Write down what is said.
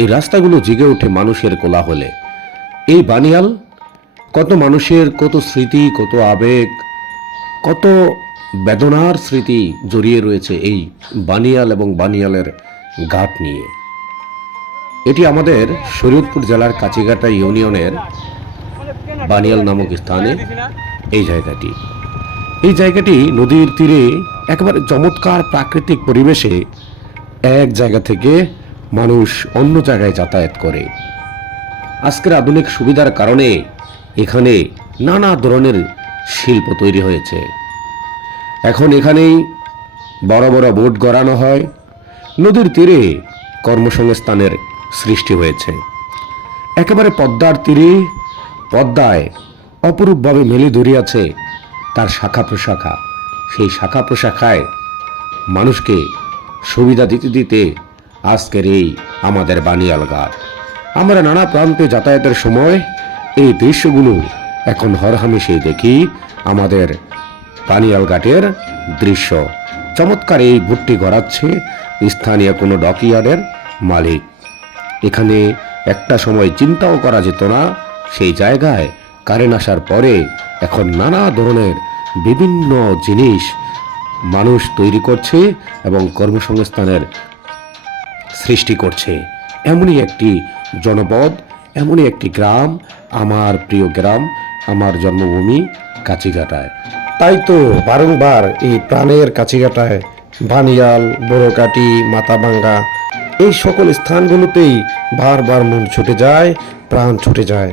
এই রাস্তাগুলো জেগে ওঠে মানুষের কোলাহলে। এই বানিয়াল, কত মানুষের কত স্মৃতি, কত আবেগ, কত বেদনার স্মৃতি জড়িয়ে রয়েছে এই বানিয়াল এবং বানিয়ালের ঘাট নিয়ে। এটি আমাদের শরীয়তপুর জেলার কাচিঘাটা ইউনিয়নের বানিয়াল নামক স্থানে এই জায়গাটি। এই জায়গাটি নদীর তীরে একেবারে চমৎকার প্রাকৃতিক পরিবেশে এক জায়গা থেকে মানুষ অন্য জায়গায় যাতায়াত করে। আজকের আধুনিক সুবিধার কারণে এখানে নানা ধরনের শিল্প তৈরি হয়েছে। এখন এখানেই বড় বড় বোট গড়ানো হয়, নদীর তীরে কর্মসংস্থানের সৃষ্টি হয়েছে। একেবারে পদ্মার তীরে, পদ্মায় অপরূপভাবে মেলে ধরিয়াছে তার শাখা প্রশাখা। সেই শাখা প্রশাখায় মানুষকে সুবিধা দিতে দিতে আজকের এই আমাদের বানিয়াল ঘাট আমরা নানা প্রান্তে যাতায়াতের সময় এই দৃশ্যগুলো এখন হরহামেশে দেখি আমাদের বানিয়াল ঘাটের দৃশ্য। চমৎকার এই বুটটি গড়াচ্ছে স্থানীয় কোনো ডকইয়ার্ডের মালিক। এখানে একটা সময় চিন্তাও করা যেত না, সেই জায়গায় কারেন্ট আসার পরে এখন নানা ধরনের বিভিন্ন জিনিস মানুষ তৈরি করছে এবং কর্মসংস্থানের সৃষ্টি করছে। এমনই একটি জনপদ, এমনই একটি গ্রাম, আমার প্রিয় গ্রাম, আমার জন্মভূমি কাছিঘাটায়। তাই তো বারংবার এই প্রাণের কাছিঘাটায় বানিয়াল বড়কাটি মাতাবাঙ্গা এই সকল স্থানগুলোতেই বারবার মন ছুটে যায়, প্রাণ ছুটে যায়।